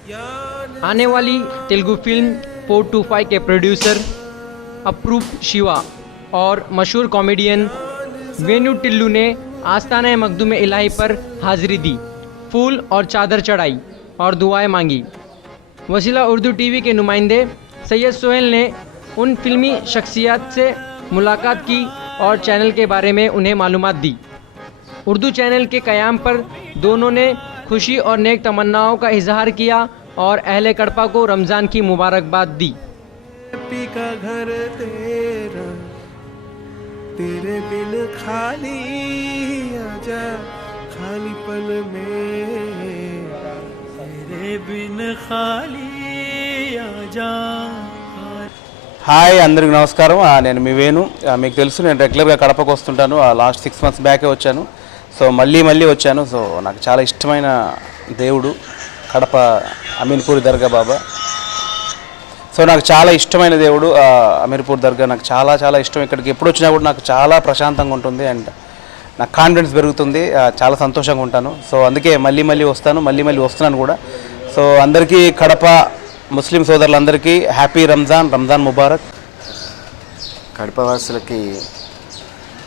आने वाली तेलुगु फिल्म 425 के प्रोड्यूसर अप्रूप शिवा और मशहूर कॉमेडियन वेनु टिल्लू ने आस्ताना मखदूम इलाही पर हाजिरी दी, फूल और चादर चढ़ाई और दुआएं मांगी। वसीला उर्दू टीवी के नुमाइंदे सैयद सोहेल ने उन फिल्मी शख्सियत से मुलाकात की और चैनल के बारे में उन्हें मालूमात दी। उर्दू चैनल के क़याम पर दोनों ने खुशी और नेक तमन्नाओं का इजहार किया और अहले कड़पा को रमज़ान की मुबारकबाद दी। का घर तेरा, तेरे बिन खाली आजा, खाली पल में तेरे बिन खाली आजा। హాయ్ అందరికి నమస్కారం. నేను మీ వేణు. మీకు తెలుసు నేను రెగ్యులర్గా కడపకు వస్తుంటాను. లాస్ట్ 6 months బ్యాకే వచ్చాను. సో మళ్ళీ వచ్చాను. సో నాకు చాలా ఇష్టమైన దేవుడు కడప అమీన్పూర్ దర్గా బాబా. సో నాకు చాలా ఇష్టమైన దేవుడు అమీర్పూర్ దర్గా. నాకు చాలా ఇష్టం. ఇక్కడికి ఎప్పుడు వచ్చినా కూడా నాకు చాలా ప్రశాంతంగా ఉంటుంది అండ్ నాకు కాన్ఫిడెన్స్ పెరుగుతుంది. చాలా సంతోషంగా ఉంటాను. సో అందుకే మళ్ళీ వస్తాను, మళ్ళీ వస్తున్నాను కూడా. సో అందరికీ కడప ముస్లిం సోదరులందరికీ హ్యాపీ రంజాన్ ముబారక్. కడపవాసులకి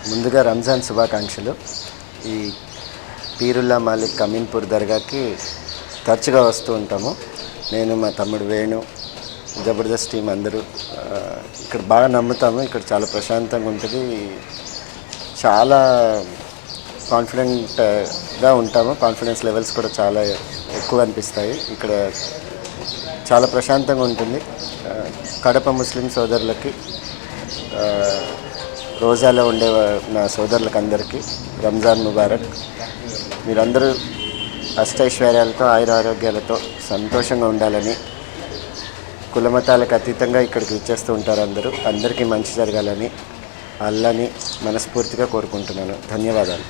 ముందుగా రంజాన్ శుభాకాంక్షలు. ఈ పీరుల్లా మాలిక్ అమీన్పూర్ దర్గాకి తరచుగా వస్తూ ఉంటాము. నేను, మా తమ్ముడు వేణు, జబర్దస్త్ టీం అందరూ ఇక్కడ బాగా నమ్ముతాము. ఇక్కడ చాలా ప్రశాంతంగా ఉంటుంది. చాలా కాన్ఫిడెంట్గా ఉంటాము. కాన్ఫిడెన్స్ లెవెల్స్ కూడా చాలా ఎక్కువ అనిపిస్తాయి. ఇక్కడ చాలా ప్రశాంతంగా ఉంటుంది. కడప ముస్లిం సోదరులకి, రోజాలో ఉండే నా సోదరులకు అందరికీ రంజాన్ ముబారక్. మీరందరూ అష్టైశ్వర్యాలతో ఆయురారోగ్యాలతో సంతోషంగా ఉండాలని, కులమతాలకు అతీతంగా ఇక్కడికి ఇచ్చేస్తూ ఉంటారు. అందరికీ మంచి జరగాలని అల్లాని మనస్ఫూర్తిగా కోరుకుంటున్నాను. ధన్యవాదాలు.